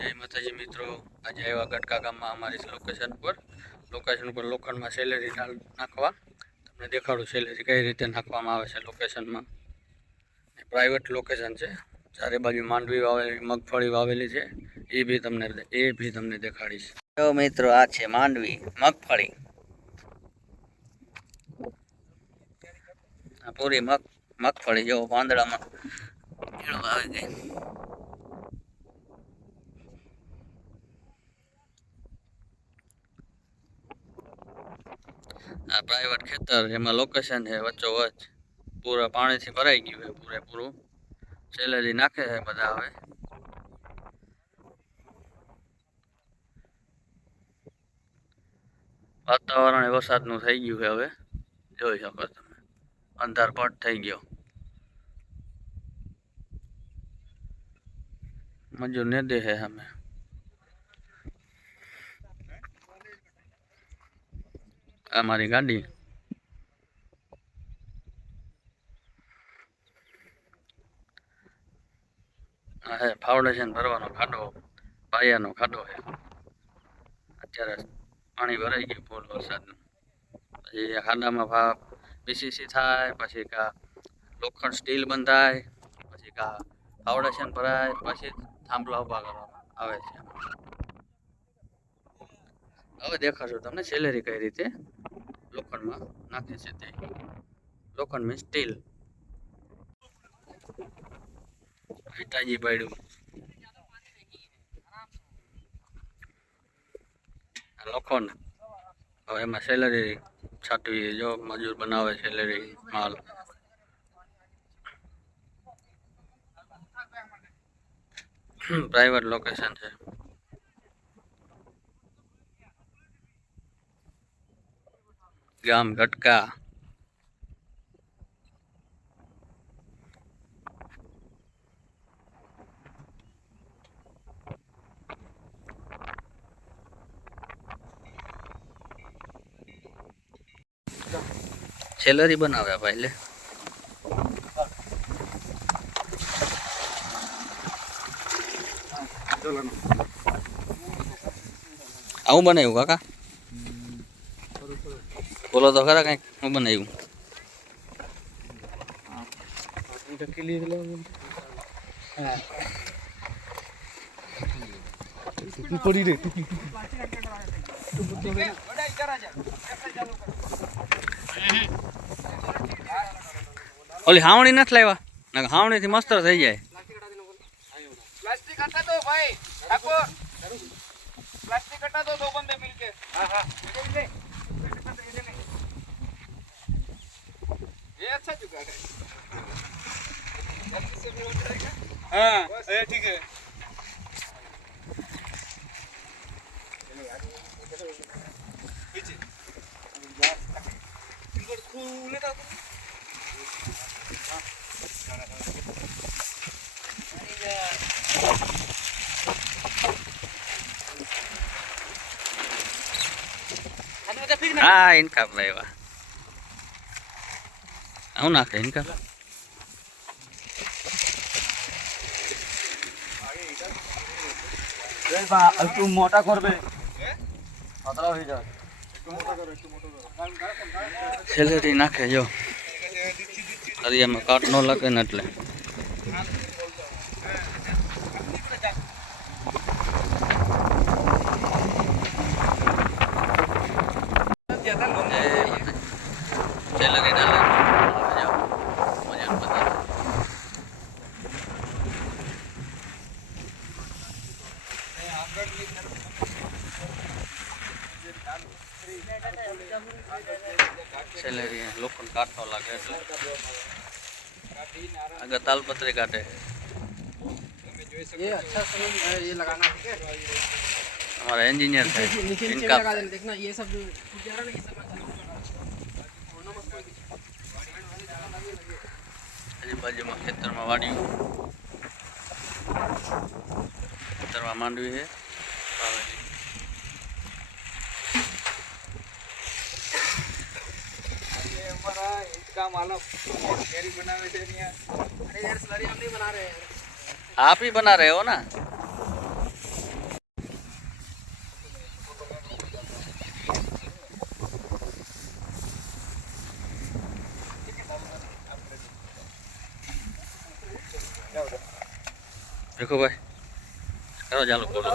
जय माताजी मित्रों। आज आया गटका गाम में अमरी लोकेशन पर लोखंड में सेलेरी नाखवा तमने देखाड़ू सेलेरी कई रीते नाखवामां आवे छे। लोकेशन में प्राइवेट लोकेशन है। चारे बाजू मांडवी वावेली मगफળી वावेली है। ये भी तमने देखाड़ीश। तो मित्रों आ छे मांडवी मगफળી पूरी मगफળી जो પાંદડા में આવી ગઈ। आ प्राइवेट खेतर एम लोकेशन है वच्चोवच पूरा पानी थी भराई गयु है। पूरेपूरु सेलेरी नाखे है बधा। हवे वातावरण वरसादनु थई गयु है। हवे जोई शको तमे अंधार पट थई गयो। मजूर ने दे है हमें हमारी गाड़ी है। फाउंडेशन भरवानो खाडो पायानो खाडो है। अत्यारे पानी भराई गયું फूल वरसादનું। પછી ખાડામાં પીસીસી થાય, પછી કા લોખંડ સ્ટીલ બંધાય, પછી કા ફાઉન્ડેશન ભરાય, પછી થાંભલા ઉભા કરવામાં આવે છે। હવે દેખાડશું તમને સેલેરી કઈ રીતે લોખંડમાં નાખે છે તે। લોખંડ મીન્સ સ્ટીલ વિટાજી પાડ્યું। લોખંડ હવે એમાં સેલેરી છાટવી। જો મજૂર બનાવે સેલેરી માલ। प्राइवेट लोकेशन है। गाम गटका। सेलरी बनावे पहले आऊँ बनाव्યું काका बोलो तो खरा कहीं હું બનાવ્યું। ओली हावणी નથી લાવ્યા ના हावणी થી મસ્ત થઈ જાય। प्लास्टिक हटा दो भाई ठाकुर, प्लास्टिक हटा दो बंदे मिलके। हां हां ये अच्छा जुगाड़ है। हां ये ठीक है। पीछे इनको खुले था हाँ इनका भाई वाह आऊँ ना इनका একটু মোটা করবে સેલેરી નાખે જો હરિયામાં કાટ ન લાગે ને એટલે સેલેરી ડાલે सेलेरी लोखंड काटनो लागे એટલે आगे तालपत्री काटे। ये अच्छा समझ ये लगाना ठीक है। हमारा इंजीनियर है इनका लगा देना। देखना ये सब जो जा रहा है ये सब बाजू में खेतर में वाड़ी खेतर में मांडवी है। काम वाला कैरी बनावे थे नहीं यार। अरे यार स्लरी हम नहीं बना रहे हैं। आप ही बना रहे हो ना। देखो भाई करो चालू बोलो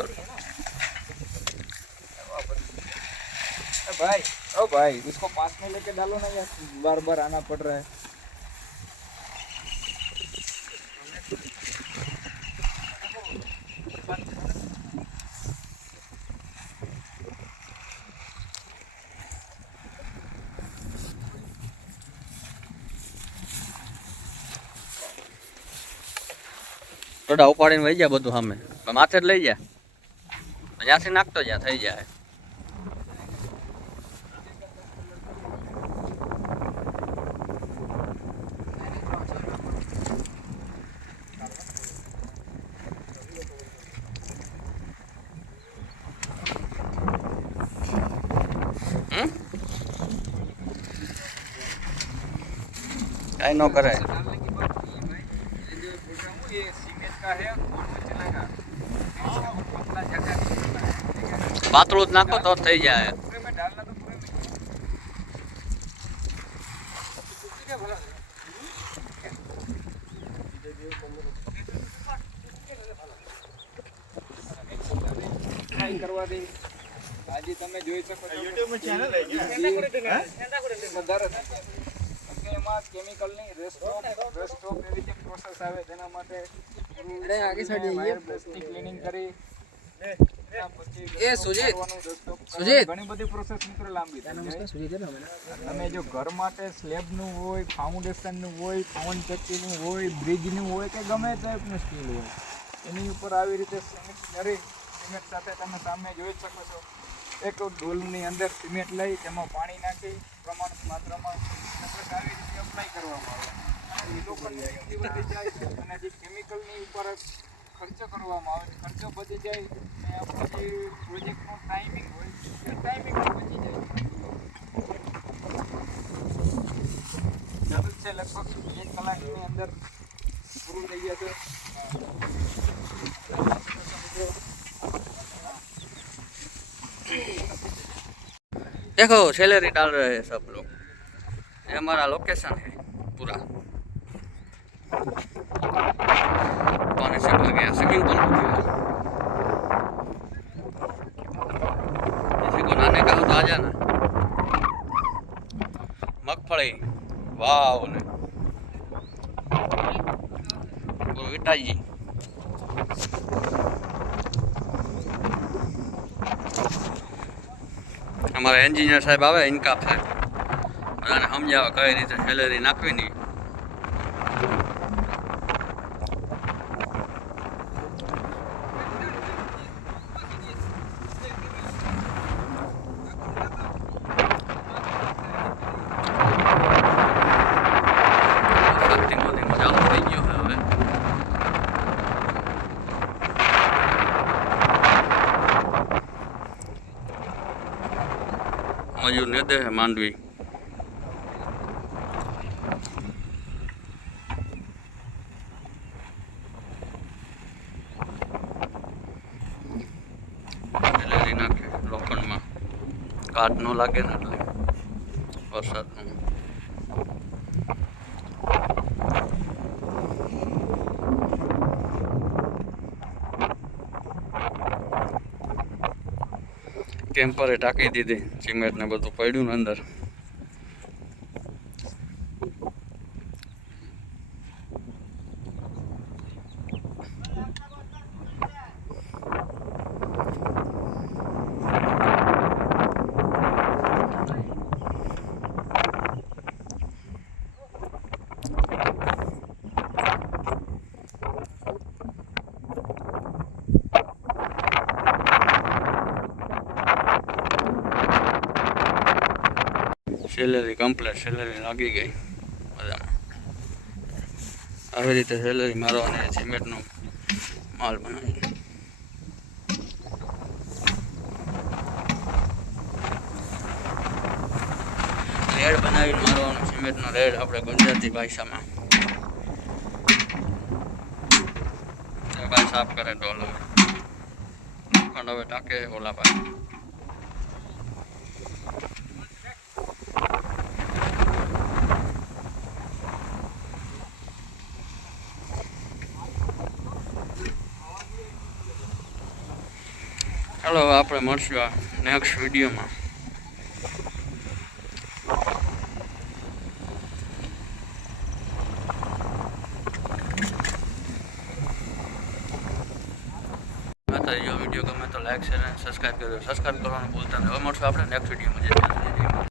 भाई ओ भाई इसको पास में लेके डालो ना यार, बार बार आना पड़ रहा है। ટોડા ઉપાડીને વહી જાય બધું સામે માથે જ લઈ જાય જ્યાંથી નાખતો જ્યાં થઈ જાય કાંઈ ન કરાય डालने के बाद ये बोल रहा हूँ, ये सीमेंट का है, गोल में चलेगा। पतला जगह नहीं करना है, ठीक है? પાતળું જ નાખો તો જ થઈ જાય पूरे में डालना तो पूरे में। ठीक है, भला। ટ્રાય કરવા દે. આજે તમે જોઈ શકો છો YouTube માં ચેનલ હે કે વધારે થશે. કેમ કે એમાં કેમિકલની રેસ્ટોપ એવી જે પ્રોસેસ આવે તેના માટે આગે સાઈડ જઈએ પ્લાસ્ટિક ક્લીનિંગ કરી એ સુજીત ઘણી બધી પ્રોસેસ મિત્રો લાંબી તમે જો ઘર માટે સ્લેબનું હોય, ફાઉન્ડેશનનું હોય, પવન ચક્કીનું હોય, બ્રિજનું હોય કે ગમે ટાઈપનું સ્ટીલ હોય એની ઉપર આવી રીતે સિમેન્ટ કરી સિમેન્ટ સાથે તમે સામે જોઈ શકો છો એક ડોલની અંદર સિમેન્ટ લઈ તેમાં પાણી નાખી પ્રમાણિત માત્રામાં બસ આવી રીતે અપ્લાય કરવામાં આવે અને એ લોકોની જિંદગી વધી જાય અને જે કેમિકલની ઉપર ખર્ચો કરવામાં આવે ખર્ચો બચી જાય અને આપણો જે પ્રોજેક્ટનો ટાઈમિંગ હોય એ ટાઈમિંગ બચી જાય જરૂર છે લગભગ 1 કલાકની અંદર પૂરું થઈ જશે देखो सैलरी डाल रहे हैं सब लोग ये हमारा लोकेशन है पूरा पानी से भर गया स्विमिंग पूल हो गया किसी को नहाने का हो तो आ जाना मगफली वाह ने विटा जी हमारा एंजीनियर साहब आवे इनका फिर बधाने समझावे कई रीते सैलरी नाखवी नहीं मजूर ने दे है मांडवी नाखे लोखंड में काट न लागे ने એટલે વરસાદ નું ટેમ્પરે ટાંકી દીધી સિમેન્ટ ને બધું પડ્યું ને અંદર સેલેરી કમ્પ્લીટ સેલેરી લાગી ગઈ બધામાં આવી રીતે સેલેરી મારવાની સિમેન્ટનો માલ બનાવી રેડ બનાવીને મારવાનું સિમેન્ટનો રેડ આપણે ગુજરાતી ભાષામાં ભાઈ સાફ કરે ઢોલ હવે હવે ટાંકે ઓલા ભાઈ ચાલો હવે આપણે મળશું આ નેક્સ્ટ વિડીયોમાં. જો વિડીયો ગમે તો લાઈક શેર અને સબસ્ક્રાઈબ કરજો. સબસ્ક્રાઈબ કરવાનું ભૂલતા નહીં. હવે મળશું આપણે નેક્સ્ટ વિડીયોમાં.